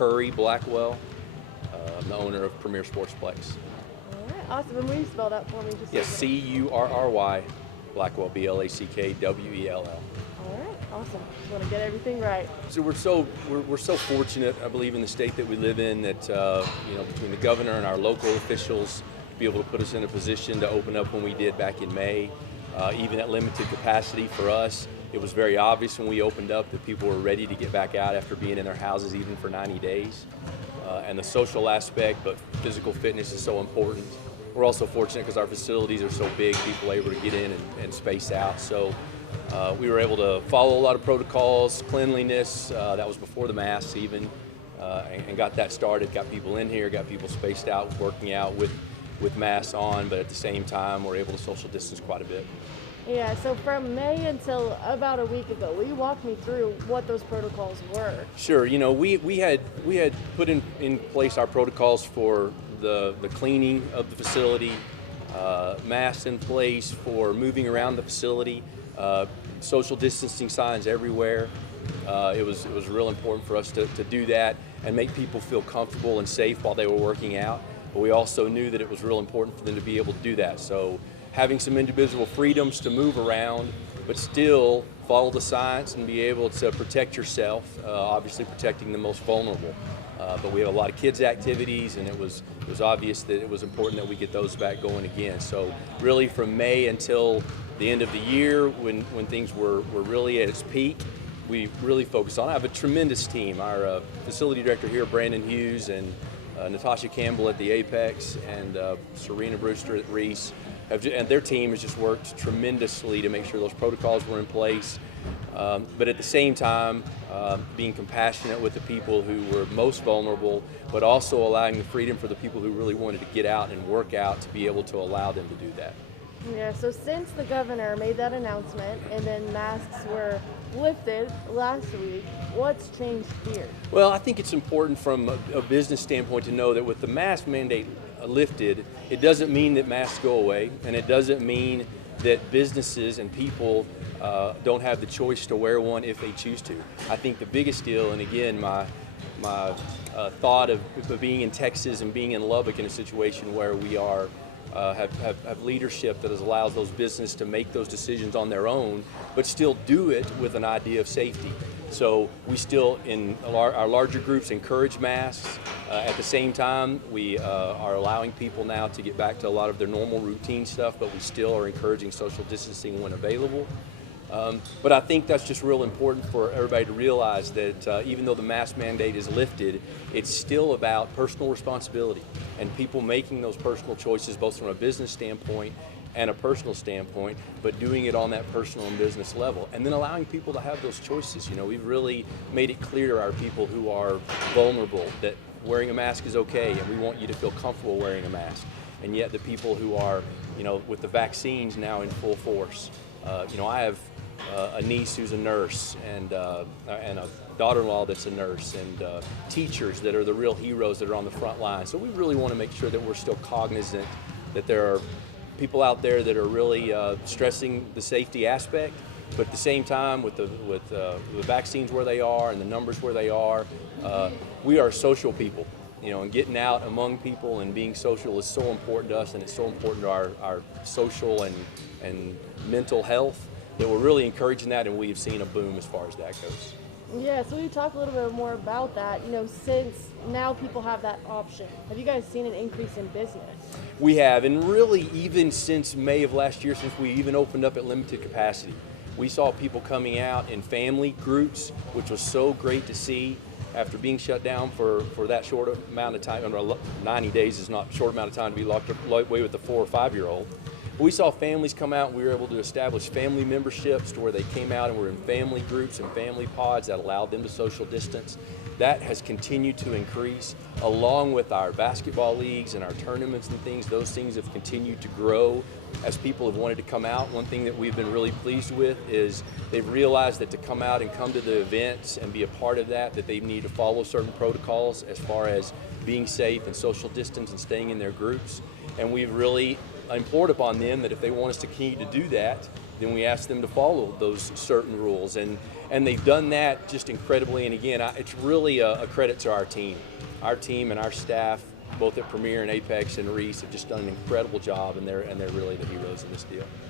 Curry Blackwell. I'm the owner of Premier Sportsplex. All right, awesome. And will you spell that for me? Just Yes, so Curry Blackwell, Blackwell. All right, awesome. Just want to get everything right. So we're so fortunate, I believe, in the state that we live in that between the governor and our local officials to be able to put us in a position to open up when we did back in May, even at limited capacity for us. It was very obvious when we opened up that people were ready to get back out after being in their houses even for 90 days. And the social aspect, but physical fitness is so important. We're also fortunate because our facilities are so big, people are able to get in and space out. So we were able to follow a lot of protocols, cleanliness, that was before the masks even, and got that started, got people in here, got people spaced out, working out with masks on, but at the same time, we're able to social distance quite a bit. Yeah, so from May until about a week ago, will you walk me through what those protocols were? Sure, we had put in place our protocols for the cleaning of the facility, masks in place for moving around the facility, social distancing signs everywhere. It was real important for us to do that and make people feel comfortable and safe while they were working out. But we also knew that it was real important for them to be able to do that. So having some individual freedoms to move around, but still follow the science and be able to protect yourself, obviously protecting the most vulnerable. But we have a lot of kids' activities, and it was obvious that it was important that we get those back going again. So really from May until the end of the year, when things were really at its peak, we really focused on it. I have a tremendous team. Our facility director here, Brandon Hughes, and Natasha Campbell at the Apex, and Serena Brewster at Reese, and their team has just worked tremendously to make sure those protocols were in place. But at the same time, being compassionate with the people who were most vulnerable, but also allowing the freedom for the people who really wanted to get out and work out to be able to allow them to do that. Yeah, so since the governor made that announcement and then masks were lifted last week, what's changed here? Well, I think it's important from a business standpoint to know that with the mask mandate lifted, it doesn't mean that masks go away, and it doesn't mean that businesses and people don't have the choice to wear one if they choose to. I think the biggest deal, and again, my thought of being in Texas and being in Lubbock in a situation where we are have leadership that allows those businesses to make those decisions on their own, but still do it with an idea of safety. So we still, in our larger groups, encourage masks. At the same time, we are allowing people now to get back to a lot of their normal routine stuff, but we still are encouraging social distancing when available. But I think that's just real important for everybody to realize that even though the mask mandate is lifted, it's still about personal responsibility and people making those personal choices both from a business standpoint and a personal standpoint, but doing it on that personal and business level. And then allowing people to have those choices. We've really made it clear to our people who are vulnerable that wearing a mask is okay, and we want you to feel comfortable wearing a mask. And yet the people who are, with the vaccines now in full force, I have a niece who's a nurse and a daughter-in-law that's a nurse, and teachers that are the real heroes that are on the front line. So we really want to make sure that we're still cognizant that there are people out there that are really stressing the safety aspect, but at the same time with the vaccines where they are and the numbers where they are, we are social people. And getting out among people and being social is so important to us, and it's so important to our social and mental health, that we're really encouraging that, and we've seen a boom as far as that goes. Yeah, so we talk a little bit more about that. Since now people have that option, have you guys seen an increase in business? We have, and really even since May of last year, since we even opened up at limited capacity, we saw people coming out in family groups, which was so great to see. After being shut down for that short amount of time, 90 days is not a short amount of time to be locked away with a 4 or 5 year old. We saw families come out, and we were able to establish family memberships to where they came out and were in family groups and family pods that allowed them to social distance. That has continued to increase, along with our basketball leagues and our tournaments and things. Those things have continued to grow as people have wanted to come out. One thing that we've been really pleased with is they've realized that to come out and come to the events and be a part of that they need to follow certain protocols as far as being safe and social distance and staying in their groups. And we've really implored upon them that if they want us to continue to do that, then we ask them to follow those certain rules, and they've done that just incredibly. And again, it's really a credit to our team and our staff, both at Premier and Apex and Reese, have just done an incredible job, and they're really the heroes in this deal.